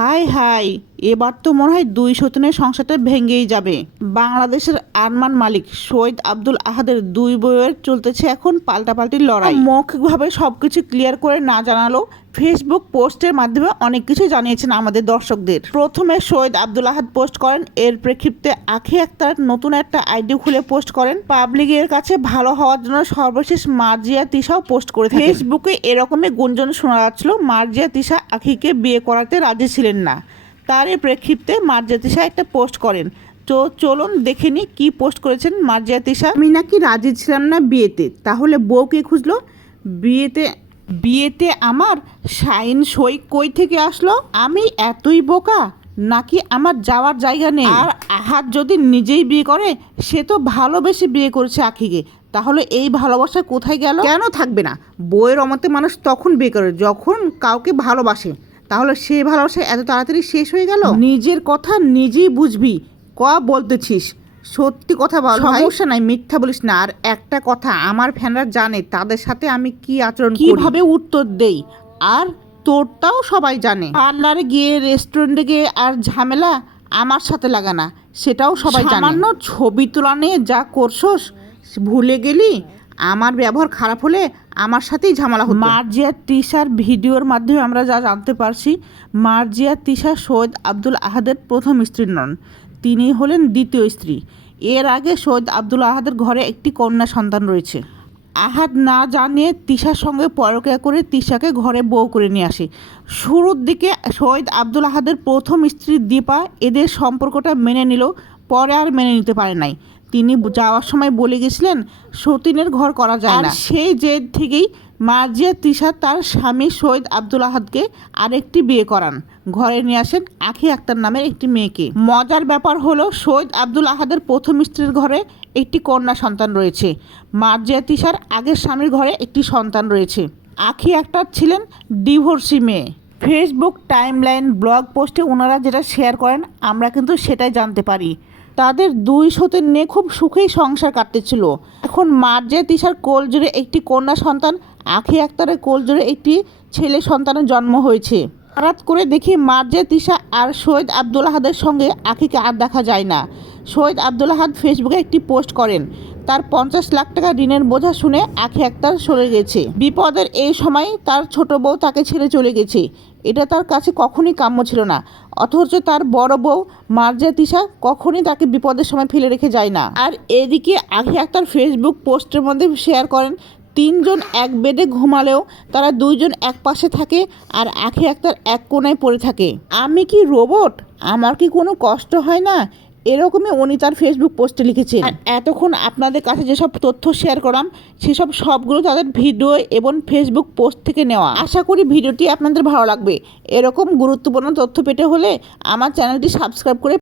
High high এবার তো মনে হয় দুই সতীনের সংসারটা ভেঙেই যাবে। বাংলাদেশের আরমান মালিক সৈয়দ আব্দুল আহাদের দুই বইয়ের চলতেছে এখন পাল্টাপাল্টি লড়াই। মৌখিকভাবে সবকিছু ক্লিয়ার করে না জানালো ফেসবুক পোস্টের মাধ্যমে অনেক কিছু জানিয়েছেন আমাদের দর্শকদের। প্রথমে সৈয়দ আব্দুল আহাদ পোস্ট করেন এর প্রেক্ষিপ্তে আখি আক্তার নতুন একটা আইডি খুলে পোস্ট করেন। পাবলিকের কাছে ভালো হওয়ার জন্য সর্বশেষ মার্জিয়া তিশাও পোস্ট করে ফেসবুকে এরকমই গুঞ্জন শোনা যাচ্ছিল মার্জিয়া তিশা আখিকে বিয়ে করাতে রাজি ছিলেন না। তারই প্রেক্ষিপ্তে মার্জিয়া তিশা একটা পোস্ট করেন। তো চলুন দেখে নি কি পোস্ট করেছেন মার্জিয়া তিশা। আমি নাকি রাজি ছিলাম না বিয়েতে তাহলে বউকে খুঁজলো? বিয়েতে বিয়েতে আমার সাইন সই কই থেকে আসলো? আমি এতই বোকা নাকি আমার যাওয়ার জায়গা নেই? আর আহাত যদি নিজেই বিয়ে করে সে তো ভালোবেসে বিয়ে করেছে আখিকে। তাহলে এই ভালোবাসা কোথায় গেল? কেন থাকবে না? বইয়ের অমতে মানুষ তখন বিয়ে করে যখন কাউকে ভালোবাসে। তাহলে সে ভালোবাসা এত তাড়াতাড়ি শেষ হয়ে গেল? নিজের কথা নিজেই বুঝবি। ক বলতেছিস? সত্যি কথা বল সমস্যা নাই মিথ্যা বলিস না। আর একটা কথা আমার ফ্যানরা জানে তাদের সাথে আমি কি আচরণ কীভাবে উত্তর দেই? আর তোরটাও সবাই জানে। পার্লারে গিয়ে রেস্টুরেন্টে গিয়ে আর ঝামেলা আমার সাথে লাগানা সেটাও সবাই জানে। ছবি তোলা নিয়ে যা করছস ভুলে গেলি আমার ব্যবহার খারাপ হলে আমার সাথেই ঝামেলা হতো। মার্জিয়া তিশার ভিডিওর মাধ্যমে আমরা যা জানতে পারছি, মার্জিয়া তিশা সৈয়দ আব্দুল আহাদের প্রথম স্ত্রী নন, তিনি হলেন দ্বিতীয় স্ত্রী। এর আগে সৈয়দ আব্দুল আহাদের ঘরে একটি কন্যা সন্তান রয়েছে। আহাদ না জানিয়ে তিশার সঙ্গে পরকিয়া করে তিশাকে ঘরে বউ করে নিয়ে আসে। শুরুর দিকে সৈয়দ আব্দুল আহাদের প্রথম স্ত্রী দীপা এদের সম্পর্কটা মেনে নিল পরে আর মেনে নিতে পারে নাই। তিনি যাওয়ার সময় বলে গেছিলেন সতীনের ঘর করা যায় না। সেই জেদ থেকেই মার্জিয়া তিশা তার স্বামী সৈয়দ আব্দুল আহাদকে আরেকটি বিয়ে করান। ঘরে নিয়ে আসেন আখি আক্তার নামের একটি মেয়েকে। মজার ব্যাপার হলো সৈয়দ আব্দুল আহাদের প্রথম স্ত্রীর ঘরে একটি কন্যা সন্তান রয়েছে। মার্জিয়া তিশার আগের স্বামীর ঘরে একটি সন্তান রয়েছে। আখি আক্তার ছিলেন ডিভোর্সি মেয়ে। ফেসবুক টাইমলাইন ব্লগ পোস্টে ওনারা যেটা শেয়ার করেন আমরা কিন্তু সেটাই জানতে পারি। তাদের দুই সতের নিয়ে খুব সুখেই সংসার কাটতেছিল। এখন মার্জিয়া তিশার কোল জুড়ে একটি কন্যা সন্তান, আখি আক্তারের কোল জুড়ে একটি ছেলে সন্তানের জন্ম হয়েছে। হঠাৎ করে দেখি মার্জিয়া তিশা আর সৈয়দ আব্দুল আহাদের সঙ্গে আখিকে আর দেখা যায় না। সৈয়দ আব্দুল আহাদ ফেসবুকে একটি পোস্ট করেন। তার পঞ্চাশ লাখ টাকা ঋণের বোঝা শুনে আখি আক্তার সরে গেছে। বিপদের এই সময় তার ছোট বউ তাকে ছেড়ে চলে গেছে। এটা তার কাছে কখনই কাম্য ছিল না। অথচ তার বড় বউ মার্জিয়া তিশা কখনই তাকে বিপদের সময় ফেলে রেখে যায় না। আর এদিকে আখি আক্তার ফেসবুক পোস্টের মধ্যে শেয়ার করেন, তিনজন এক বেডে ঘুমালেও তারা দুইজন এক পাশে থাকে আর আখি আক্তার এক কোনায় পড়ে থাকে। আমি কি রোবট? আমার কি কোনো কষ্ট হয় না? এরকমই উনি তার ফেসবুক পোস্টে লিখেছেন। এতক্ষণ আপনাদের কাছে যেসব তথ্য শেয়ার করলাম সেসব সবগুলো তাদের ভিডিও এবং ফেসবুক পোস্ট থেকে নেওয়া। আশা করি ভিডিওটি আপনাদের ভালো লাগবে। এরকম গুরুত্বপূর্ণ তথ্য পেতে হলে আমার চ্যানেলটি সাবস্ক্রাইব করে